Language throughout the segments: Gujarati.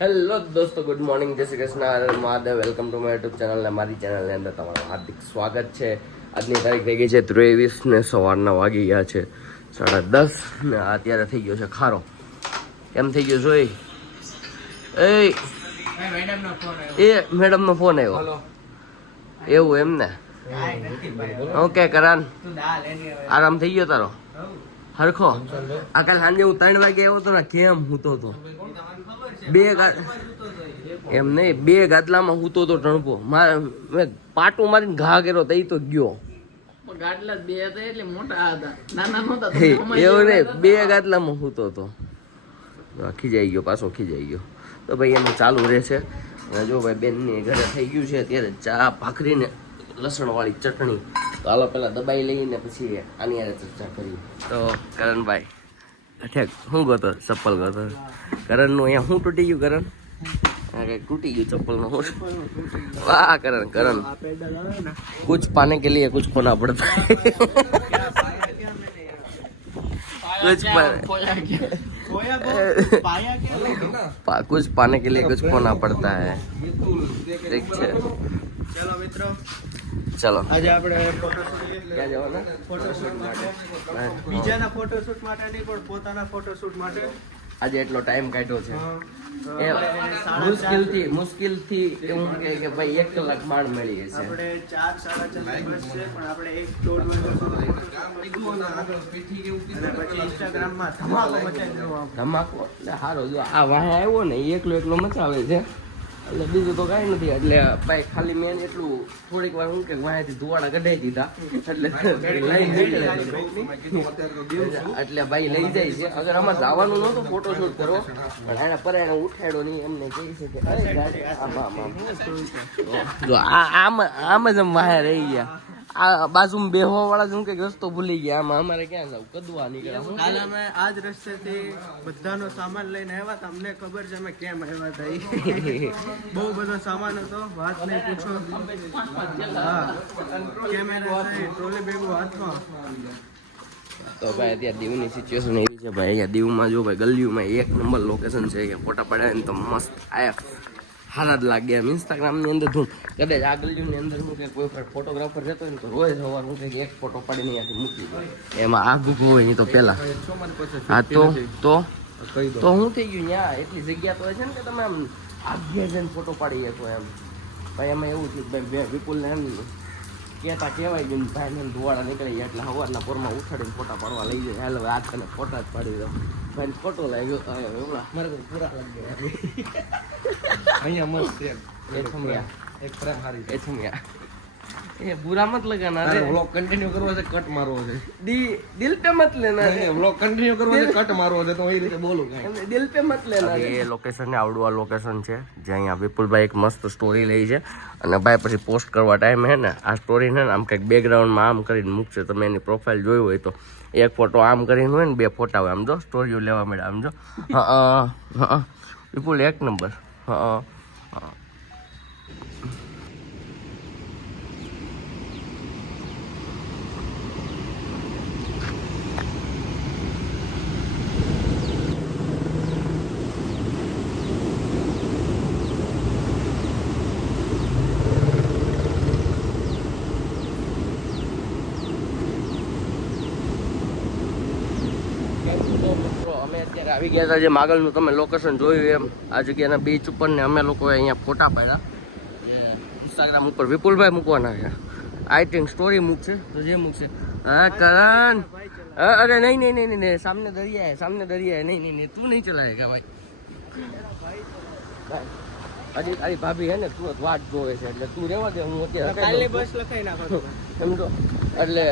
હેલો દોસ્તો, ગુડ મોર્નિંગ, જય શ્રી કૃષ્ણ, હર હર Mahadev. Welcome to my YouTube channel ને મારી ચેનલની અંદર તમારું હાર્દિક સ્વાગત છે. આજની તારીખ થઈ ગઈ છે 23 ને સવારના વાગી ગયા છે 10:30 ને અત્યારે થઈ ગયો છે ખારો. એમ થઈ ગયો જોઈ એ મેડમનો ફોન આવ્યો એવું એમ ને? ઓકે કરાન, આરામ થઈ ગયો તારો હરખો? આ કાલ સાંજે હું 3 વાગે આવ્યો હતો ને, કેમ હૂતો હતો? એમ નહીં, 2 ગાદલામાં હૂતો તો ટણપો મારે, મેં પાટું મારીને ઘા કર્યો તઈ તો ગયો. ગાડલા બે હતા એટલે મોટા હતા, નાના નહોતા. એવું નહીં, 2 ગાદલામાં હૂતો તો ખીજાઈ ગયો, પાછો ખીજાઈ ગયો. તો ભાઈ એનું ચાલુ રહેશે. અને જો ભાઈ બેનની ઘરે થઈ ગયું છે અત્યારે ચા ભાખરી ને લસણવાળી ચટણી. તો હાલો પેલા દબાઈ લઈને પછી આની હારે ચર્ચા કરી. તો કરણભાઈ ઠેક શું ગોતો? ચપ્પલ ગોતો? કરણનું અહીંયા શું તૂટી ગયું? કરણ કઈ टूटी गई चप्पल में? वाह करण, करण कुछ पाने के लिए कुछ खोना पड़ता है कुछ पाने के लिए कुछ खोना पड़ता है. ठीक है, ચલો મિત્રો, चलो આજે આપણે ફોટોશૂટ ક્યાં જવાના? ફોટોશૂટ માટે, બીજાના ફોટોશૂટ માટે નહીં પણ પોતાના ફોટોશૂટ માટે આજે એટલો ટાઈમ કાઢ્યો છે. તો એ મુશ્કિલથી એવું કે ભાઈ 1 કલાક માંડ મળી હશે. આપણે 4-4:30 બસ છે પણ આપણે 1-1.5 અને પછી ઇન્સ્ટાગ્રામમાં ધમાકો મચાવી દેવો આપણે. ધમાકો એટલે સારો. જો આ વાહે આવ્યો ને, એકલો મચાવે છે એટલે બીજું તો કાંઈ નથી. એટલે ભાઈ ખાલી મેન એટલું થોડીક વાર હું કે વાહેથી ધુવાડા કઢાઈ દીધા એટલે લઈ નીકળે એટલે ભાઈ લઈ જાય છે. અગર આમાં જવાનું નહોતું ફોટોશૂટ કરવો, પણ એને પરાણે ઉઠાડ્યો નહીં, એમને કહી છે કે અરે ગાડી જો આમ જ વાહે રહી ગયા. આ બાજુમાં બેહવા વાળા શું કે રસ્તો ભૂલી ગયા. આમાં અમારે ક્યાં જાવ? કદવા નીકળ્યા. કાલ અમે આ જ રસ્તેથી બધાનો સામાન લઈને આવ્યા હતા. અમને ખબર છે અમે કેમ આવ્યા હતા. બહુ બધો સામાન હતો, વાત નહીં પૂછો. હા, કેમેરા છે, ટ્રોલી બેગો હાથમાં. તો ભાઈ અત્યારે દીવની સિચ્યુએશન એવી છે ભાઈ. અહીંયા દીવમાં જો ભાઈ ગલીઓમાં 1 નંબર લોકેશન છે. અહીંયા ફોટા પડાય ને તો મસ્ત આયા સારા જ લાગે એમ. ઇન્સ્ટાગ્રામની અંદર તું કદાચ આ ગલીઓની અંદર હું કે કોઈ ફોટોગ્રાફર રહેતો હોય ને તો રોજ સવાર હું કે એક ફોટો પાડીને અહીંયાથી મૂકી દો. એમાં આગું હોય નહીં તો પહેલા હા તો શું થઈ ગયું ત્યાં એટલી જગ્યા તો છે ને કે તમે આમ આગે જઈને ફોટો પાડી શકો એમ. ભાઈ એમાં એવું થયું ભાઈ વિપુલને એમ કહેવાય ગયું ભાઈને ધુવાડા નીકળી ગયા એટલે સવારના પોરમાં ઉઠાડીને ફોટા પાડવા લઈ જાય. હાલ હવે આજ તને ફોટા જ પાડી દો. ભાઈ ફોટો લાગ્યો મારે પૂરા લાગી ગયા અહીંયા મસ્ત એ છમ્યા એક ફ્રેમ હારી એ છમ્યા એ बुरा मत लगाना रे. व्लॉग कंटिन्यू करवा से कट मारવો છે. दिल पे मत लेना रे. व्लॉग कंटिन्यू करवा से कट मारવો છે તો એ રીતે બોલું કાઈ. दिल पे मत लेना रे. એ લોકેશન ને આવડું આ લોકેશન છે જે અહીંયા વિપુલભાઈ એક મસ્ત સ્ટોરી લઈ છે અને ભાઈ પછી પોસ્ટ કરવા ટાઈમ હે ને આ સ્ટોરી ને આમ કંઈક બેકગ્રાઉન્ડમાં આમ કરીને મૂકશે. તમે એની પ્રોફાઇલ જોઈ હોય તો એક ફોટો આમ કરીને હોય ને 2 ફોટા હોય. આમ જો સ્ટોરીઓ લેવા મળે. આમ જો હા વિપુલ 1 નંબર. હા અમે અત્યારે આવી ગયા હતા જે માગલનું તમે લોકેશન જોયું એમ. આ જગ્યાના બીચ ઉપર ને અમે લોકોએ અહીંયા ફોટા પાડ્યા. ઇન્સ્ટાગ્રામ ઉપર વિપુલભાઈ મૂકવાના છે. આઈ થિંક સ્ટોરી મૂકશે તો જે મૂકશે. હા કરણ, અરે નહીં નહીં નહીં નહીં, સામને દરિયા है. नहीं तू नहीं चलाएगा भाई. હજી તારી ભાભી હે ને તું વાટ જોવે છે એટલે તું રહેવા દે. હું અત્યારે કાલની બસ લખાઈ નાખો એમ તો એટલે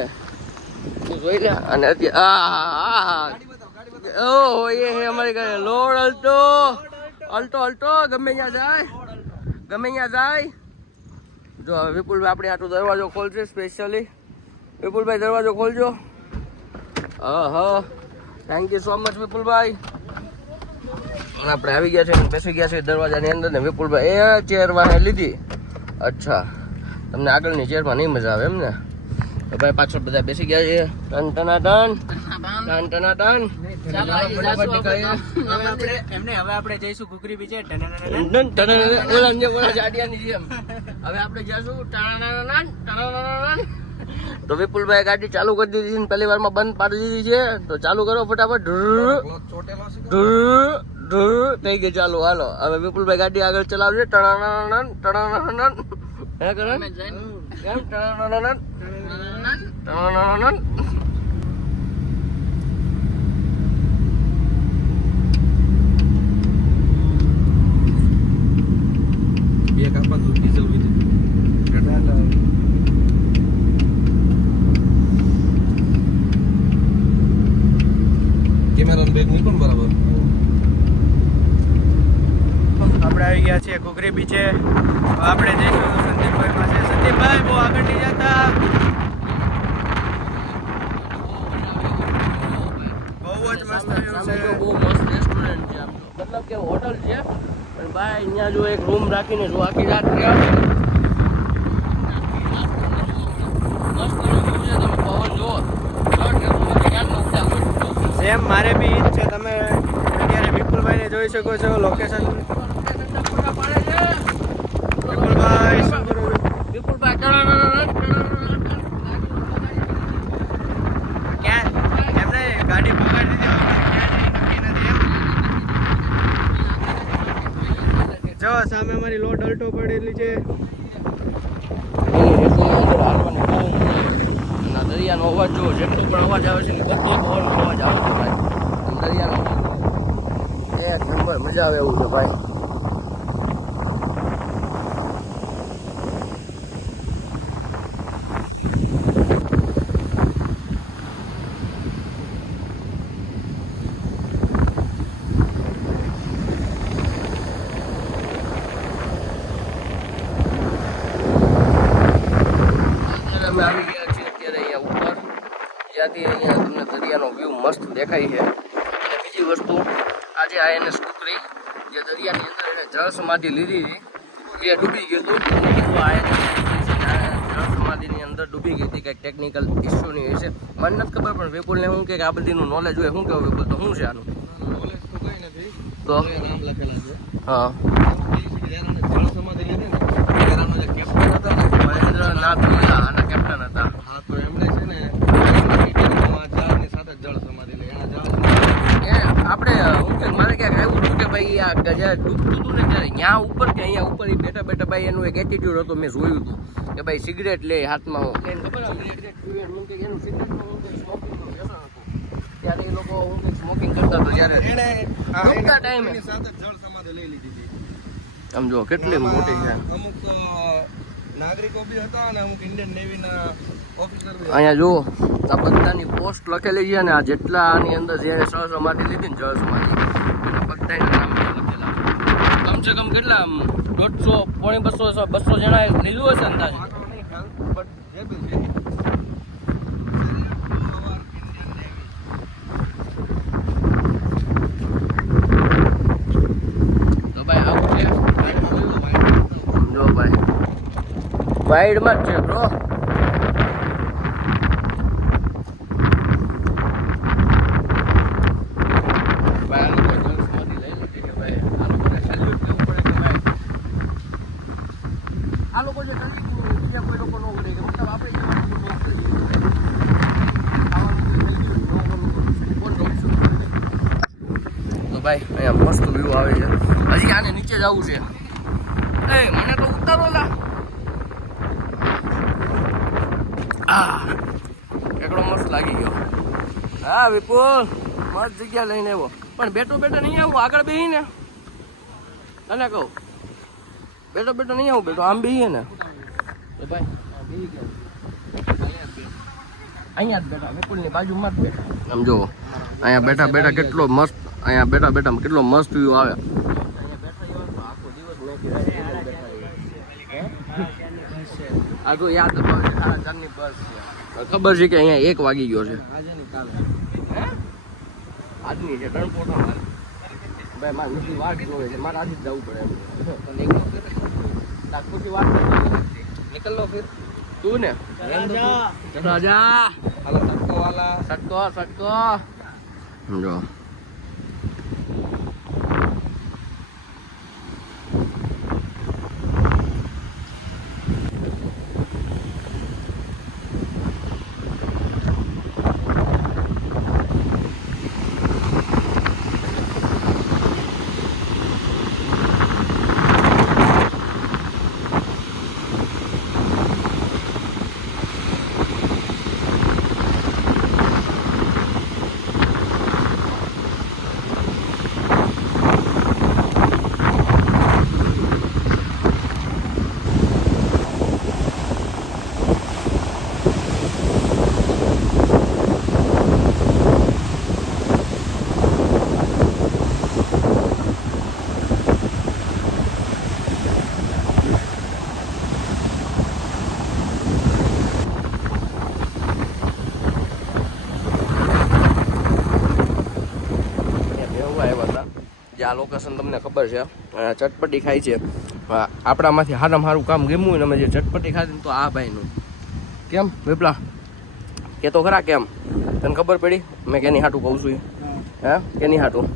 તું જોઈ લે. અને અત્યારે ઓહો એ હે અમારી ઘરે લોડ અલ્ટો ગમે ત્યાં જાય. જો વિપુલભાઈ આપણે આટલો દરવાજો ખોલશે સ્પેશિયલી. વિપુલભાઈ દરવાજો ખોલજો. હા થેન્ક યુ સો મચ વિપુલભાઈ. આપણે આવી ગયા છે, બેસી ગયા છે દરવાજાની અંદર ને વિપુલભાઈ એ ચેર વાહે લીધી. અચ્છા, તમને આગળની ચેરમાં નહીં મજા આવે એમ ને? તો ભાઈ પાછળ બધા બેસી ગયા છે. ટન ટના ટન. ચાલો આજે જાશું હવે આપણે જઈશું ઘૂઘરી બીચે. ઓલા જાડિયાની જેમ હવે આપણે જશું ટાણાણાણાણ. તો વિપુલભાઈ ગાડી ચાલુ કરી દીધી છે ને પહેલી વારમાં બંધ પાડી દીધી છે. તો ચાલુ કરો ફટાફટ. થઈ ગઈ ચાલુ. હાલો હવે વિપુલભાઈ ગાડી આગળ ચલાવશે. ટણાણાણાણ ટણાણાણાણ હે કરણ કેમ ટણાણાણાણ ટણાણાણાણ. આપણે આવી ગયા છીએ ઘૂઘરી બીચે. આપણે જઈશું સંદીપભાઈ પાસે. સંદીપભાઈ બહુ આગળ નહીં જતા. બહુ જ મસ્ત view છે. બહુ મસ્ત રેસ્ટોરન્ટ છે આમ તો. મતલબ કે હોટલ છે પણ ભાઈ અહીંયા જો એક રૂમ રાખીને જો આખી રાત રહ્યા છે ને મસ્ત view છે. તમે પવન જુઓ. સેમ મારે બી ઈ જ છે. તમે અત્યારે વિપુલભાઈને જોઈ શકો છો લોકેશન. વિપુલભાઈ શું કરો? ક્યાં એમને ગાડી પગાડી દીધી નથી એમ. જો સામે અમારી લોટ અલ્ટો પડેલી છે. દરિયાનો અવાજ જો જેટલો પણ અવાજ આવે છે ને બધો પવનનો અવાજ આવે છે ભાઈ. દરિયાનો એક નંબર મજા આવે એવું છે ભાઈ. અમે આવી ગયા છીએ અત્યારે અહીંયા ઉપર જ્યાંથી અહીંયા તમને દરિયાનો વ્યૂ મસ્ત દેખાય છે. અને બીજી વસ્તુ આજે આ એને સ્કૂટરી જે દરિયાની અંદર એને જળ સમાધિ લીધી હતી એ ડૂબી ગયું હતું. જળ સમાધિની અંદર ડૂબી ગઈ હતી કંઈક ટેકનિકલ ઇસ્યુની હોય છે. મને નથી ખબર પણ વિપુલને શું કે આ બધીનું નોલેજ હોય. શું કહેવું વિપુલ? તો શું છે આનું નોલેજ તો કઈ નથી. તો નામ લખેલા છે. હા જળ સમાધિ લીધી ને તેરાનો જે કેપ્ટન હતો ને મહેન્દ્રનાથ ભૂલા આના કેપ્ટન હતા. હા તો એમને છે ને જહાજની સાથે જળ સમાધિ લઈ એના જહાજ આપણે હું કે મારે ક્યાંક આવ્યું હતું કે ભાઈ આ જ્યારે ડૂબતું હતું ને ત્યારે ત્યાં ઉપર કે અહીંયા ઉપર બેઠા બેઠા ભાઈ એનું એક એટીટ્યુડ હતો. મેં જોયું હતું કે ભાઈ સિગરેટ લે હાથમાં. હું એને ખબર સિગરેટ પીવે હું કે એનું સિગરેટમાં હું કે સ્મોકિંગનું વ્યસન હતું. ત્યારે એ લોકો હું કે સ્મોકિંગ કરતા હતા જ્યારે ડૂબતા ટાઈમે સાથે જળ સમાધિ લઈ લીધી હતી. સમજો કેટલી મોટી છે. અમુક નાગરિકો બી હતા અને અમુક ઇન્ડિયન નેવીના ઓફિસર બી. અહીંયા જુઓ આ બધાની પોસ્ટ લખેલી છે અને આ જેટલા આની અંદર જે સહ સમાધિ લીધી ને જળ સમાધિ એના બધાના નામ લખેલા. કમસે કમ કેટલા 150 પોણી 200 જણાએ લીધું હશે અંદાજે. બટ જે બી છે તો ભાઈ આવું છે. જો ભાઈ વાઈડમાં જ છે બ્રો. ભાઈ અહીંયા મસ્ત વ્યૂ આવે છે. હજી આને નીચે જવું છે. એ મને તો ઉતારો લા. એકડો મસ્ત લાગી ગયો. હા વિપુલ મસ્ત જગ્યા લઈને આવ્યો પણ બેઠો બેઠો નહીં આવું. આગળ બેહી ને તને કહું બેઠો બેઠો નહીં આવું. બેઠો આમ બેહીએ ને ભાઈ અહીંયા જ બેઠા વિપુલની બાજુમાં જ બેઠા. આમ જો અહીંયા બેઠા બેઠા કેટલો મસ્ત અહીંયા બેઠા બેઠા કેટલો મસ્ત વ્યૂ આવે. આ તો યાદ અપાવે છે 4:30 બસ છે. ખબર છે કે અહીંયા 1 વાગી ગયો છે. આજની છે ટણપોટા મારે ભાઈ મારે નથી વાટ જોવે છે. મારે આજે જ જવું પડે એમ. પછી વાત નીકળ લો ફિર તું ને રાજા. હાલો સટકો વાલા સટકો સટકો જો આ લોકેશન તમને ખબર છે. ચટપટી ખાય છે. આપણામાંથી સારામાં સારું કામ ગમ્યું હોય ને અમે જે ચટપટી ખાધી તો આ ભાઈનું. કેમ વિપલા કે તો ખરા કેમ તને ખબર પડી મેં કેની હાટું કહું છું? હે કેની હાટું?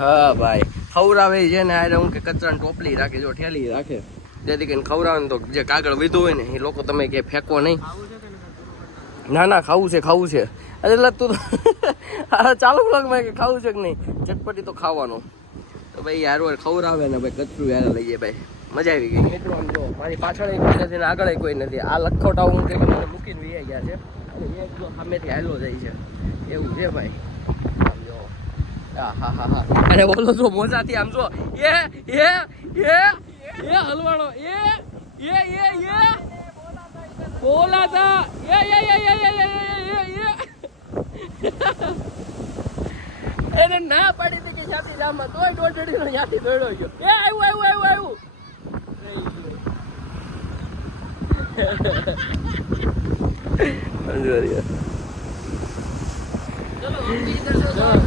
હા ભાઈ ખવડાવે છે ને આ હું કે કચરાની ટોપલી રાખે, જો ઠેલી રાખે, જેથી કરીને ખવડાવે ને તો જે કાગળ વીધું હોય ને એ લોકો તમે કે ફેંકો નહીં. ના ના ખાવું છે એટલે તું ચાલુ લાગમાં કે ખાવું છે કે નહીં, ચટપટી તો ખાવાનું. તો ભાઈ યાર ખવડાવે ને ભાઈ કચરું યાર લઈ જાય ભાઈ, મજા આવી ગઈ. મિત્રો આમ જો મારી પાછળ કોઈ નથી ને આગળ કોઈ નથી, આ લખોટા હું કે મને મૂકીને વી ગયા છે અને એક જો સામેથી હાલો જાય છે એવું છે ભાઈ. આમ જો હા અરે બોલો છો મોજાથી આમ જો એ હલવાણો એ બોલાતા એને ના પાડી હતી કે છાતી જામમાં તોય દોઢડીનો ત્યાંથી દોડ્યો ગયો. એ આવ્યું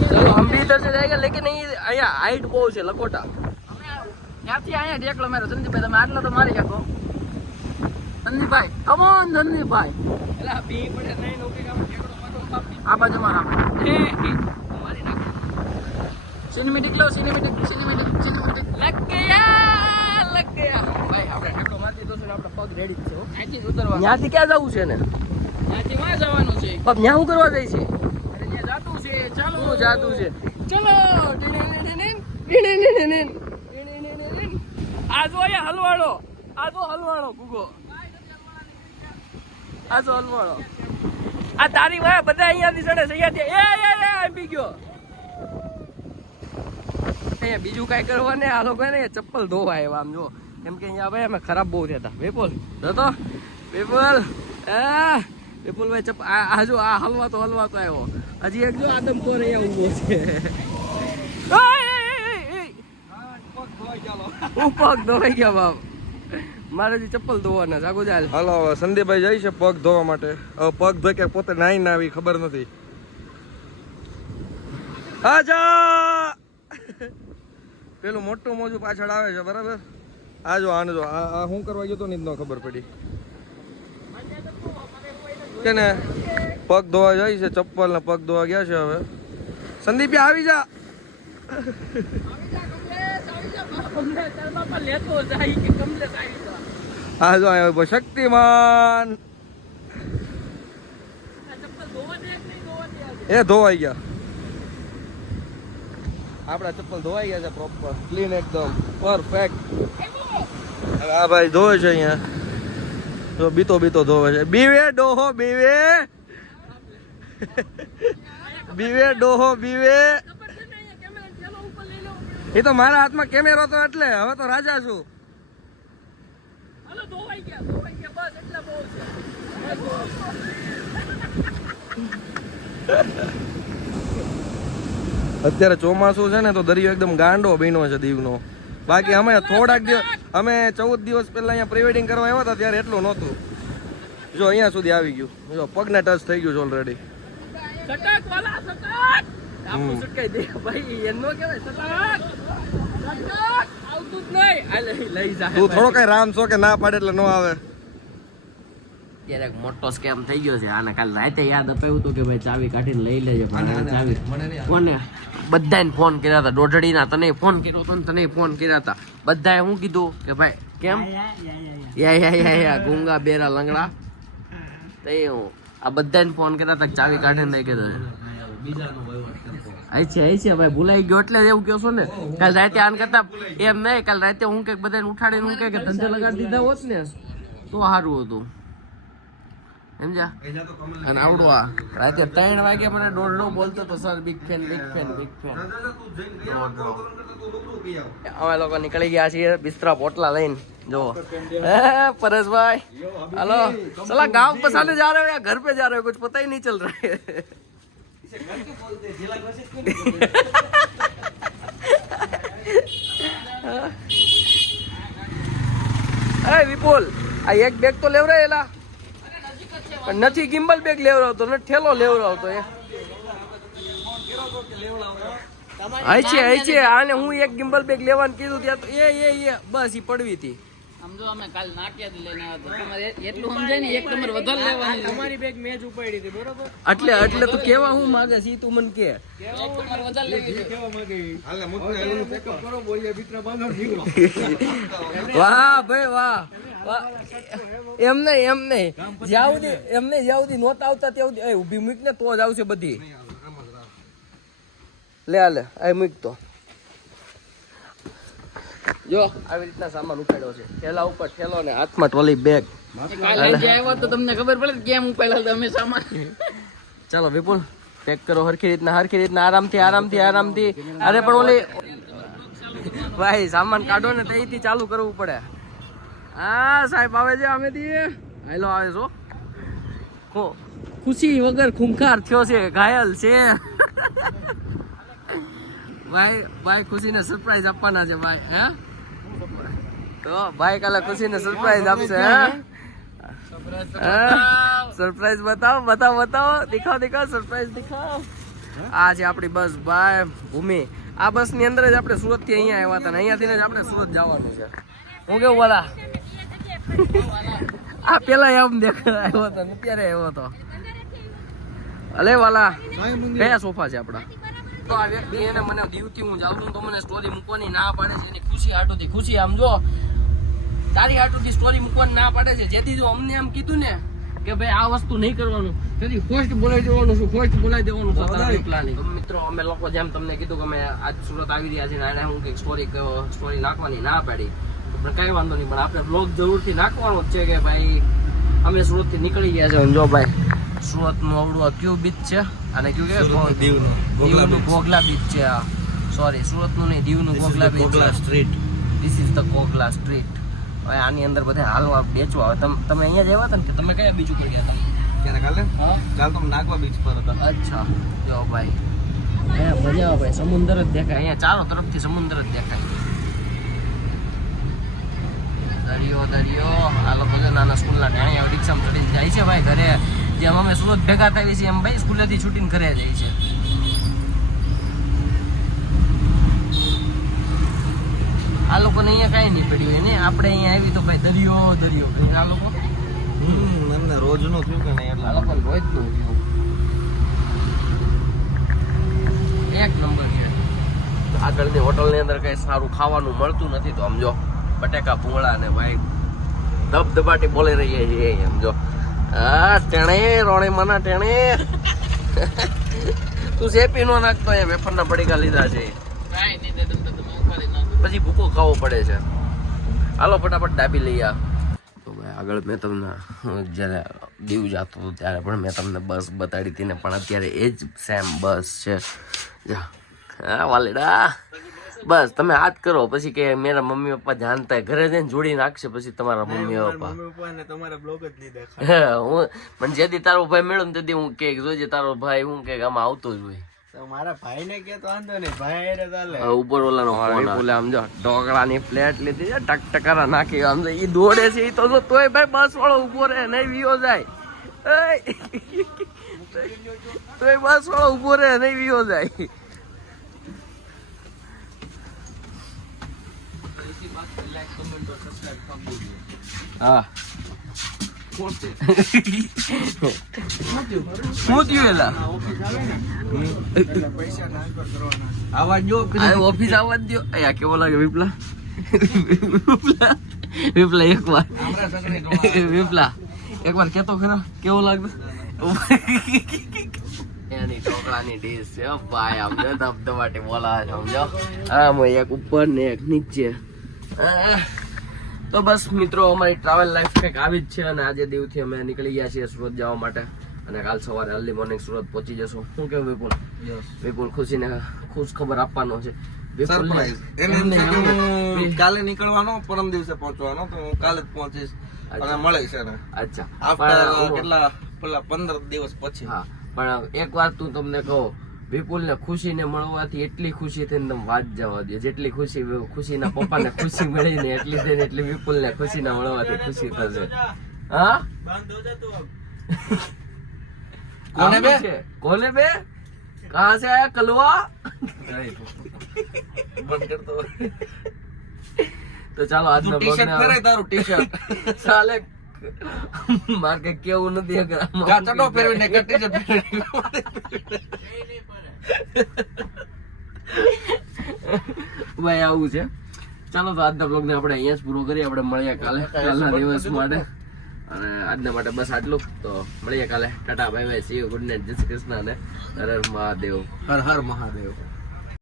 चलो हम भी इधर से जाएगा लेकिन नहीं અહીંયા હાઈટ બહુ છે લકોટા. ત્યાંથી અહીંયા ઢેકલો મારો સંદીપભાઈ, તમે આટલો તો મારી શકો સંદીપભાઈ. કમ ઓન સંદીપભાઈ. એલા બી પડે નહીં નોકી કામ ઢેકલો મારો આ બાજુ મારા મારી નાખ. સિનેમેટિક લો સિનેમેટિક લગ ગયા ભાઈ. આપણે ઢેકલો મારી દીધો છે ને આપણો પગ રેડી છે. અહીંથી ઉતરવા ત્યાંથી ક્યાં જવું છે ને? ત્યાંથી માં જવાનું છે. પગ ત્યાં શું કરવા જાય છે? ચાલો જાતું છે ચલો. આ જો અહીંયા હલવાડો, ગુગો આ જો હલવાડો. આ તારી વાય બધા અહીંયાથી ચડે છે. અહીંયા આપી ગયો. અહીંયા બીજું કાંઈ કરવા ને આ લોકો ને ચપ્પલ ધોવા આવ્યા આમ જો, કેમ કે અહીંયા ભાઈ અમે ખરાબ બહુ થયા હતા. વિપુલ વિપુલભાઈ આ જો આ હલવાતો આવ્યો. હજી એક જો આદમખોર અહીંયા ઊભો છે. પગ ધોવાઈ ગયા બાપ. મારે હજી ચપ્પલ ધોવાના જાગો ચાલ. હાલો હવે સંદીપભાઈ જાય છે પગ ધોવા માટે. હવે પગ ધોઈ કે પોતે નાઈ ના આવી ખબર નથી. આજા પેલું મોટું મોજું પાછળ આવે છે બરાબર. આ જો આને જો આ શું કરવા ગયો તો ને ન ખબર પડી કે ને પગ ધોવા જાય છે. ચપ્પલ ને પગ ધોવા ગયા છે. હવે સંદીપ આવી જા. આ જો આવ્યો શક્તિમાન. એ ધોવાઈ ગયા આપડા ચપ્પલ ધોવાઈ ગયા છે પ્રોપર ક્લીન એકદમ પરફેક્ટ. આ ભાઈ ધોવે છે અહીંયા જો બીતો ધોવે છે. બીવે ડોહો બીવે એ તો મારા હાથમાં કેમેરો તો એટલે હવે તો રાજા છું. અત્યારે ચોમાસું છે ને તો દરિયો એકદમ ગાંડો બન્યો છે દીવનો. બાકી અમે થોડાક દિવસ 14 દિવસ પહેલા અહીંયા પ્રી વેડિંગ કરવા આવ્યા હતા ત્યારે એટલું નહોતું. જો અહીંયા સુધી આવી ગયું. જો પગને ટચ થઈ ગયું છે ઓલરેડી. તું થોડો કઈ રામ છો કે ના પાડે એટલે ન આવે. અત્યારે એક મોટો સ્કેમ થઈ ગયો છે. આને કાલ રાતે યાદ અપાયું હતું કે ભાઈ ચાવી કાઢીને લઈ લેજે. કોને બધાને ફોન કર્યા હતા. દોઢડીના તને ફોન કર્યો હતો ને તને ફોન કર્યા હતા. બધાએ શું કીધું કે ભાઈ કેમ યા ગુંગા બેરા લંગડા તો હું આ બધાને ફોન કર્યા હતા ચાવી કાઢીને લઈ ગયો છે ભાઈ. ભૂલાઈ ગયો એટલે એવું કહો છો ને. કાલ રાતે આન કરતા એમ નહીં, કાલ રાતે હું કઈક બધાને ઉઠાડીને હું કઈક ધંધે લગાડી દીધા હોત ને તો સારું હતું સમજ્યા. અને આવડું આ રાતે 3 વાગે મને દોઢડો બોલતો તો સર બિગ ફેન. અમે લોકો નીકળી ગયા છીએ બિસ્તરા પોટલા લઈને. જો પરેશભાઈ हेलो साला गांव बसाने जा रहे हो या घर पे जा रहे हो कुछ पता ही नहीं चल रहा है. अरे विपुल आ एक बैग तो लेव रहेला નથી ગિમ્બલ બેગ લેવડાવતો ને ઠેલો લેવડાવતો એ આઈ છે આને હું એક ગિમ્બલ બેગ લેવાનું કીધું ત્યાં તો એ બસ ઈ પડવી હતી. આમ જો અમે કાલ નાટ્યાથી લઈને આવ્યા હતા. તમારે એટલું સમજાય ને, એક તમારે વધારે લેવાની છે. તમારી બેગ મેં જ ઉપાડી હતી બરોબર. એટલે તું કેવા હું માગે છે ઈ તું મને કે. એક તમારે વધારે લેવી છે. વાહ ભાઈ વાહ વાહ. એમ નહીં જ્યાં સુધી નહોતા આવતા ત્યાં સુધી ઊભી મૂક ને તો જ આવશે બધી. લે આ મૂક તો. જો આવી રીતના સામાન ઉપાડ્યો છે, ઠેલા ઉપર ઠેલો ને હાથમાં ટ્રોલી બેગ. કાલ લઈ જાય આવ્યો તો તમને ખબર પડે કે કેમ ઉપાડ્યા હતા અમે સામાન. ચાલો વિપુલ પેક કરો હરખી રીતના આરામથી. અરે પણ ઓલી ભાઈ સામાન કાઢો ને તઈથી ચાલુ કરવું પડે. હા સાહેબ આવે છે અમે હાલો આવે છો. ખુશી વગર ખૂંખાર થયો છે, ઘાયલ છે. ભાઈ ખુશીને સરપ્રાઈઝ આપવાના છે ભાઈ. હે તો ભાઈ કાલે ખુશીને સરપ્રાઈઝ આપશે. સરપ્રાઈઝ બતાવો દિખાવ સરપ્રાઈઝ દિખાવ. આ છે આપણી બસ ભાઈ ભૂમિ. આ બસ ની અંદર જ આપણે સુરત થી અહીંયા આવ્યા હતા ને અહીંયાથી જ આપણે સુરત જવાનું છે. હું કેવું બોલા આ પેલા એમ દેખાય આવ્યો હતો અત્યારે આવ્યો હતો. અલે વાલા કયા સોફા છે આપડા? તો આ વ્યક્તિ એને મને દીવથી હું જાઉં છું તો મને સ્ટોરી મૂકવાની ના પાડે છે. એની ખુશી હાટુથી ખુશી આમ જો તારી હાટુથી સ્ટોરી મૂકવાની ના પાડે છે. જેથી જો અમને આમ કીધું ને કે ભાઈ આ વસ્તુ નહીં કરવાનું, તેથી ફર્સ્ટ બોલાવી દેવાનું પ્લાનિંગ. મિત્રો અમે લોકો જેમ તમને કીધું કે અમે આજ સુરત આવી રહ્યા છીએ અને હું કંઈક સ્ટોરી નાખવાની ના પાડી, પણ કઈ વાંધો નહીં. પણ આપણે બ્લોગ જરૂરથી નાખવાનો જ છે કે ભાઈ અમે સુરતથી નીકળી ગયા છે. જો ભાઈ સુરતનું અવડું આ કયું બીચ છે અને કયું કે દીવનું ઘોઘલા બીચ છે. સોરી સુરતનું નહીં, દીવનું Ghoghla beach street. This is the Ghoghla street. હવે આની અંદર બધા હાલવા બેચવા આવે. તમે અહીંયા જ આવ્યા હતા ને કે તમે કયા બીચ ઉપર ગયા હતા? ક્યારે કાલે તો નાગવા બીચ પર હતા. અચ્છા જો ભાઈ મજા આવે ભાઈ, સમુદ્ર જ દેખાય અહીંયા, ચારો તરફથી સમુદ્ર જ દેખાય. દરિયો આ લોકો નાના સ્કૂલના અહીંયા રિક્ષામાં ચડીને જાય છે ભાઈ ઘરે. જેમ અમે સુરત ભેગા થાય છે એમ ભાઈ સ્કૂલેથી છૂટીને ઘરે જાય છે. આ લોકોને અહીંયા કાંઈ નહીં પડ્યું એને, આપણે અહીંયા આવી તો ભાઈ દરિયો આ લોકો એમને રોજનું થયું કે નહીં આ લોકો રોજનું થયું. એક નંબર છે. આગળની હોટલની અંદર કઈ સારું ખાવાનું મળતું નથી તો સમજો બટેકા ભૂંગળા ને ભાઈ ધબધબાટી બોલી રહીએ છીએ સમજો. હા ટેણે રોણે મના ટેણે. તું શેપી નો નાખતો અહીંયા વેફરના પડીકા લીધા છે પછી ભૂકો ખાવો પડે છે. હાલો ફટાફટ ડાબી લઈ આ. તો ભાઈ આગળ મેં તમને જ્યારે દીવ જતો હતો ત્યારે પણ મેં તમને બસ બતાડી હતી ને, પણ અત્યારે એ જ સેમ બસ છે. જા હા વાલેડા બસ તમે હાથ કરો પછી કે મેરા મમ્મી પપ્પા જાણતા ઘરે જઈને જોડી નાખશે પછી તમારા મમ્મી પપ્પા. તમારા બ્લોગ જ નહીં દેખાય. હું મને જેથી તારો ભાઈ મેળો ને તેથી હું કે જોજે તારો ભાઈ હું કે આમાં આવતો જ હોય. મારા ભાઈને કે તો વાંધો નહીં, ભાઈ ચાલે. ઉપર ઓલાનો ફોન આમ જો ઢોકળાની પ્લેટ લીધી છે, ટકટકારા નાખી આમ ઈ દોડે છે ઈ તો તોય ભાઈ બસ વાળો ઉભો રહે નહીં વિયો જાય. તોય બસ વાળો ઉભો રહે નહીં વિયો જાય. હા શું થયું એલા? ઓફિસ આવવા દો. અહીંયા કેવો લાગે વિપલા? વિપલા એકવાર કેતો ખરા કેવો લાગે? એની ઢોકળાની ડીશ છે ભાઈ, આમ જો ધબધબાટી બોલાવે છે સમજો. આમ એક ઉપર ને એક નીચે. તો બસ મિત્રો અમારી ટ્રાવેલ લાઈફ કંઈક આવી જ છે અને આજે દીવથી અમે નીકળી ગયા છીએ સુરત જવા માટે અને કાલ સવારે અર્લી મોર્નિંગ સુરત પહોંચી જશું. શું કેવું વિપુલ? વિપુલ ખુશીને ખુશ ખબર આપવાનો છે. કાલે નીકળવાનો, પરમ દિવસે પહોંચવાનો, તો હું કાલે જ પહોંચીશ અને મળે છે ને. અચ્છા કેટલા પેલા 15 દિવસ પછી. હા પણ એક વાત તું તમને કહું, વિપુલ ને ખુશી ને મળવાથી એટલી ખુશી થઈને તમે વાત જવા દો. જેટલી ખુશીના પપ્પા ને ખુશી મળી ને એટલી થઈને એટલી વિપુલ ને ખુશી ના મળવાથી ખુશી થશે. હા કોને બે कहाँ से आया कलवा? બંધ કરતો તો ચાલો આજનો ટી-શર્ટ પહેરાય તારું ટી-શર્ટ ચાલે મારે કઈ કેવું નથી અગર કા ચડો પહેરવીને કે ટી-શર્ટ પહેરી ભાઈ આવું છે. ચાલો તો આજના બ્લોગને આપણે અહીંયા જ પૂરો કરીએ. આપણે મળીએ કાલે કાલના દિવસ માટે અને આજના માટે બસ આટલું. તો મળીએ કાલે. Tata bye bye, C you, good night, જય શ્રી કૃષ્ણ અને હર હર મહાદેવ. હર હર મહાદેવ.